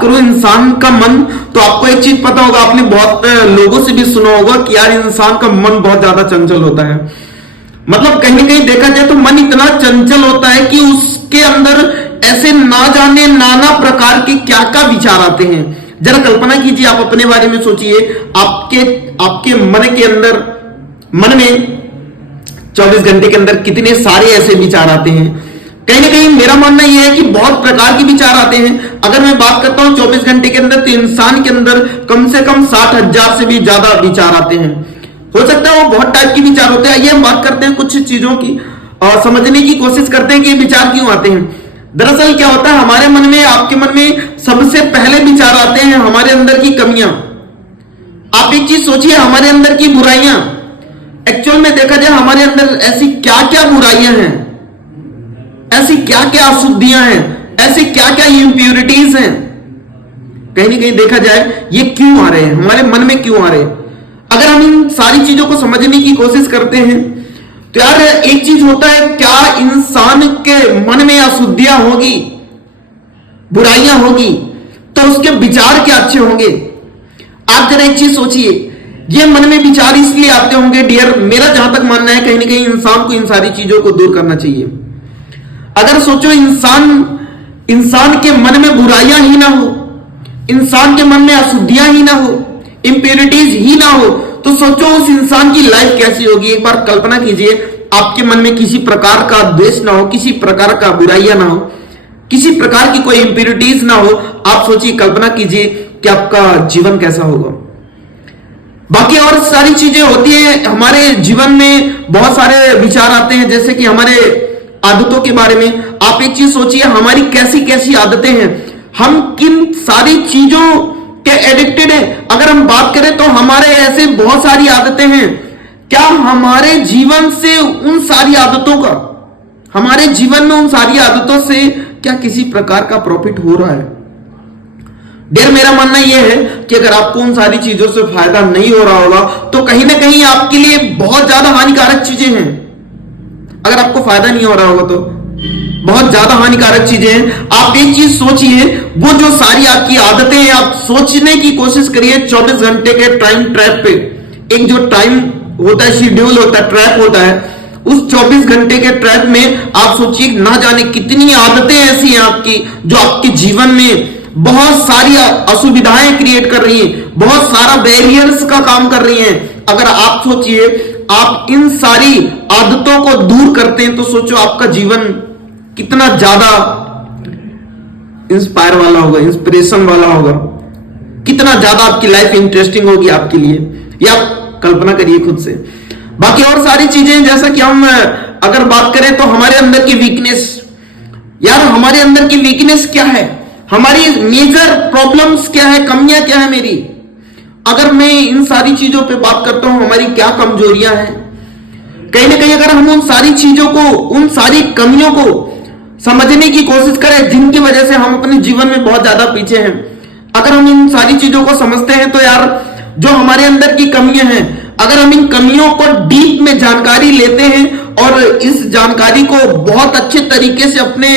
बात करूं इंसान का मन, तो आपको एक चीज पता होगा, आपने बहुत लोगों से भी सुना होगा कि यार इंसान का मन बहुत ज्यादा चंचल होता है। मतलब कहीं ना कहीं देखा जाए तो मन इतना चंचल होता है कि उसके अंदर ऐसे ना जाने नाना प्रकार के क्या क्या विचार आते हैं। जरा कल्पना कीजिए, आप अपने बारे में सोचिए, आपके मन के अंदर, मन में 24 घंटे के अंदर कितने सारे ऐसे विचार आते हैं। कहीं ना कहीं मेरा मानना यह है कि बहुत प्रकार के विचार आते हैं। अगर मैं बात करता हूं 24 घंटे के अंदर, तो इंसान के अंदर कम से कम 60,000 से भी ज्यादा विचार आते हैं। हो सकता है वो बहुत टाइप के विचार होते हैं। आइए हम बात करते हैं कुछ चीजों की और समझने की कोशिश करते हैं कि विचार क्यों आते हैं। दरअसल क्या होता है, हमारे मन में, आपके मन में सबसे पहले विचार आते हैं हमारे अंदर की कमियां। आप एक चीज सोचिए, हमारे अंदर की बुराइयां। एक्चुअल में देखा जाए हमारे अंदर ऐसी क्या क्या बुराइयां हैं, ऐसी क्या क्या अशुद्धियां हैं, ऐसे क्या क्या इंप्योरिटीज हैं। कहीं ना कहीं देखा जाए ये क्यों आ रहे हैं, हमारे मन में क्यों आ रहे हैं। अगर हम इन सारी चीजों को समझने की कोशिश करते हैं तो यार एक चीज होता है, क्या इंसान के मन में अशुद्धियां होगी, बुराइयां होगी, तो उसके विचार क्या अच्छे होंगे। आप जरा एक चीज सोचिए, ये मन में विचार इसलिए आते होंगे डियर, मेरा जहां तक मानना है कहीं ना कहीं इंसान को इन सारी चीजों को दूर करना चाहिए। अगर सोचो इंसान के मन में बुराइयां ही ना हो, इंसान के मन में अशुद्धियां ही ना हो, इंप्योरिटीज ही ना हो, तो सोचो उस इंसान की लाइफ कैसी होगी। एक बार कल्पना कीजिए, आपके मन में किसी प्रकार का द्वेष ना हो, किसी प्रकार का बुराइयां ना हो, किसी प्रकार की कोई इंप्योरिटीज ना हो। आप सोचिए, कल्पना कीजिए कि आपका जीवन कैसा होगा। बाकी और सारी चीजें होती है हमारे जीवन में, बहुत सारे विचार आते हैं, जैसे कि हमारे आदतों के बारे में। आप एक चीज सोचिए, हमारी कैसी कैसी आदतें हैं, हम किन सारी चीजों के एडिक्टेड है। अगर हम बात करें तो हमारे ऐसे बहुत सारी आदतें हैं। क्या हमारे जीवन से उन सारी आदतों का, हमारे जीवन में उन सारी आदतों से क्या किसी प्रकार का प्रॉफिट हो रहा है। डेर मेरा मानना यह है कि अगर आपको उन सारी चीजों से फायदा नहीं हो रहा होगा तो कहीं ना कहीं आपके लिए बहुत ज्यादा हानिकारक चीजें हैं। अगर आपको फायदा नहीं हो रहा होगा तो बहुत ज्यादा हानिकारक चीजें हैं। आप एक चीज सोचिए, वो जो सारी आपकी आदतें हैं, आप सोचने की कोशिश करिए 24 घंटे के टाइम ट्रैप पे। एक जो टाइम होता है, शेड्यूल होता है, ट्रैप होता है, उस 24 घंटे के ट्रैप में आप सोचिए ना जाने कितनी आदतें ऐसी हैं आपकी जो आपके जीवन में बहुत सारी असुविधाएं क्रिएट कर रही हैं, बहुत सारा बैरियर्स का काम कर रही हैं। अगर आप सोचिए, आप इन सारी आदतों को दूर करते हैं तो सोचो आपका जीवन कितना ज्यादा इंस्पायर वाला होगा, इंस्पिरेशन वाला होगा, कितना ज्यादा आपकी लाइफ इंटरेस्टिंग होगी आपके लिए। या कल्पना करिए खुद से। बाकी और सारी चीजें, जैसा कि हम अगर बात करें तो हमारे अंदर की वीकनेस, यार हमारे अंदर की वीकनेस क्या है, हमारी मेजर प्रॉब्लम्स क्या है, कमियां क्या है मेरी। अगर मैं इन सारी चीजों पे बात करता हूं, हमारी क्या कमजोरियां हैं, कहीं ना कहीं अगर हम उन सारी चीजों को, उन सारी कमियों को समझने की कोशिश करें जिनकी वजह से हम अपने जीवन में बहुत ज्यादा पीछे हैं, अगर हम इन सारी चीजों को समझते हैं तो यार जो हमारे अंदर की कमियां हैं, अगर हम इन कमियों को डीप में जानकारी लेते हैं और इस जानकारी को बहुत अच्छे तरीके से अपने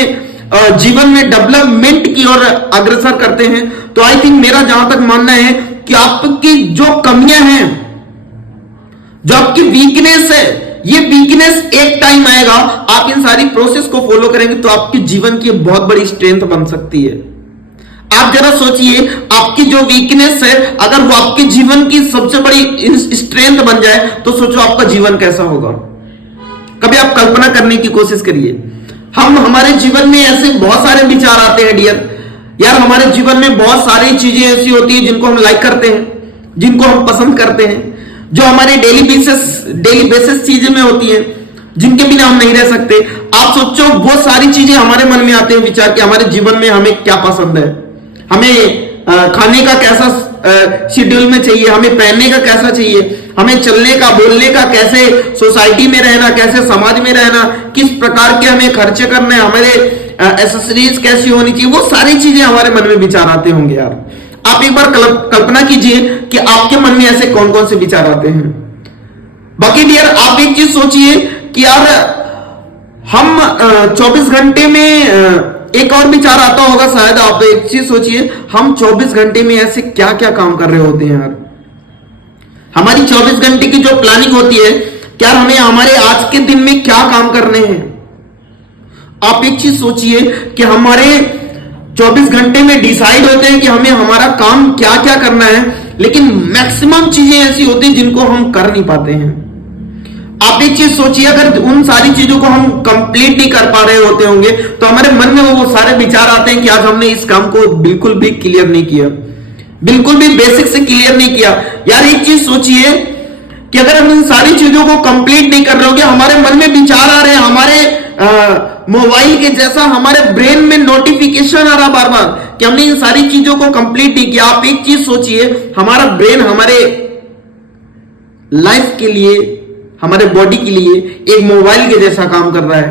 जीवन में डेवलपमेंट की ओर अग्रसर करते हैं, तो आई थिंक मेरा जहां तक मानना है कि आपकी जो कमियां हैं, जो आपकी वीकनेस है, ये वीकनेस एक टाइम आएगा, आप इन सारी प्रोसेस को फॉलो करेंगे तो आपके जीवन की बहुत बड़ी स्ट्रेंथ बन सकती है। आप जरा सोचिए, आपकी जो वीकनेस है अगर वो आपके जीवन की सबसे बड़ी स्ट्रेंथ बन जाए तो सोचो आपका जीवन कैसा होगा। कभी आप कल्पना करने की कोशिश करिए। हम हमारे जीवन में ऐसे बहुत सारे विचार आते हैं डियर, यार हमारे जीवन में बहुत सारी चीजें ऐसी होती है जिनको हम लाइक करते हैं, जिनको हम पसंद करते हैं, जो हमारे डेली बेसिस चीजें में होती हैं, जिनके बिना हम नहीं रह सकते। आप सोचो वो सारी चीजें हमारे मन में आते हैं विचार कि हमारे जीवन में हमें क्या पसंद है, हमें खाने का कैसा शेड्यूल में चाहिए, हमें पहनने का कैसा चाहिए, हमें चलने का, बोलने का, कैसे सोसाइटी में रहना, कैसे समाज में रहना, किस प्रकार के हमें खर्चे करने, हमारे एसेसरीज कैसी होनी चाहिए, वो सारी चीजें हमारे मन में विचार आते होंगे। यार आप एक बार कल्पना कीजिए कि आपके मन में ऐसे कौन कौन से विचार आते हैं। बाकी डियर आप एक चीज सोचिए कि यार हम 24 घंटे में एक और विचार आता होगा शायद, आप एक चीज सोचिए, हम 24 घंटे में ऐसे क्या क्या काम कर रहे होते हैं यार। हमारी 24 घंटे की जो प्लानिंग होती है, क्या हमें हमारे आज के दिन में क्या काम करने हैं। आप एक चीज सोचिए कि हमारे 24 घंटे में डिसाइड होते हैं कि हमें हमारा काम क्या क्या करना है, लेकिन मैक्सिमम चीजें ऐसी होती हैं जिनको हम कर नहीं पाते हैं। आप एक चीज सोचिए, अगर उन सारी चीजों को हम कंप्लीट नहीं कर पा रहे होते होंगे तो हमारे मन में वो सारे विचार आते हैं कि आज हमने इस काम को बिल्कुल भी क्लियर नहीं किया, बिल्कुल भी बेसिक से क्लियर नहीं किया। यार एक चीज सोचिए कि अगर हम इन सारी चीजों को कंप्लीट नहीं कर रहे होंगे, हमारे मन में विचार आ रहे हैं, हमारे मोबाइल के जैसा हमारे ब्रेन में नोटिफिकेशन आ रहा बार बार कि हमने इन सारी चीजों को कंप्लीट नहीं किया। आप एक चीज सोचिए, हमारा ब्रेन हमारे लाइफ के लिए, हमारे बॉडी के लिए एक मोबाइल के जैसा काम कर रहा है,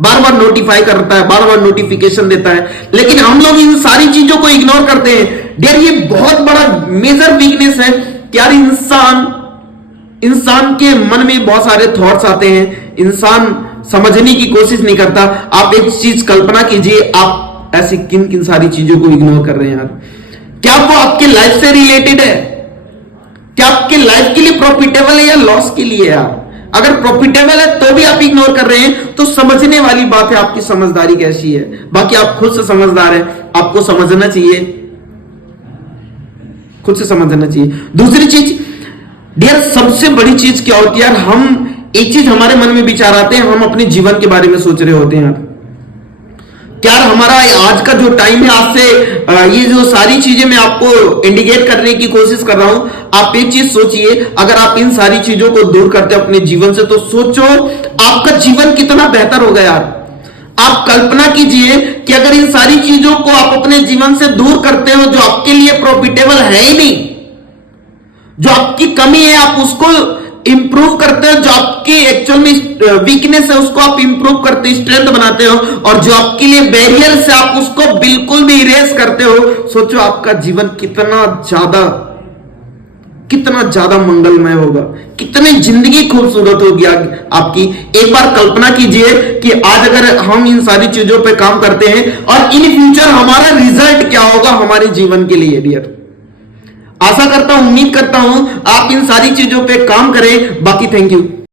बार बार नोटिफाई करता है, बार बार नोटिफिकेशन देता है, लेकिन हम लोग इन सारी चीजों को इग्नोर करते हैं। डियर, ये बहुत बड़ा मेजर वीकनेस है कि यार इंसान के मन में बहुत सारे थॉट्स आते हैं, इंसान समझने की कोशिश नहीं करता। आप एक चीज कल्पना कीजिए, आप ऐसी किन किन सारी चीजों को इग्नोर कर रहे हैं यार। क्या वो आपके लाइफ से रिलेटेड है? क्या आपके लाइफ के लिए प्रॉफिटेबल है या लॉस के लिए यार? अगर प्रॉफिटेबल है तो भी आप इग्नोर कर रहे हैं, तो समझने वाली बात है आपकी समझदारी कैसी है। बाकी आप खुद से समझदार हैं, आपको समझना चाहिए, खुद से समझना चाहिए। दूसरी चीज डियर, सबसे बड़ी चीज क्या होती है यार, हम एक चीज हमारे मन में विचार आते हैं, हम अपने जीवन के बारे में सोच रहे होते हैं यार। क्या हमारा आज का जो टाइम है, आज से ये जो सारी चीजें मैं आपको इंडिकेट करने की कोशिश कर रहा हूं, आप एक चीज सोचिए, अगर आप इन सारी चीजों को दूर करते हैं अपने जीवन से, तो सोचो आपका जीवन कितना बेहतर होगा यार। आप कल्पना कीजिए कि अगर इन सारी चीजों को आप अपने जीवन से दूर करते हो, जो आपके लिए प्रॉफिटेबल है ही नहीं, जो आपकी कमी है आप उसको इंप्रूव करते हो, जो आपकी एक्चुअल में वीकनेस है उसको आप इंप्रूव करते, स्ट्रेंथ बनाते हो, और जो आपके लिए बैरियर से आप उसको बिल्कुल भी इरेज करते हो। सोचो आपका जीवन कितना ज्यादा मंगलमय होगा, कितनी जिंदगी खूबसूरत होगी आपकी। एक बार कल्पना कीजिए कि आज अगर हम इन सारी चीजों पे काम करते हैं और इन फ्यूचर हमारा रिजल्ट क्या होगा हमारे जीवन के लिए। डियर, आशा करता हूं, उम्मीद करता हूं आप इन सारी चीजों पे काम करें। बाकी थैंक यू।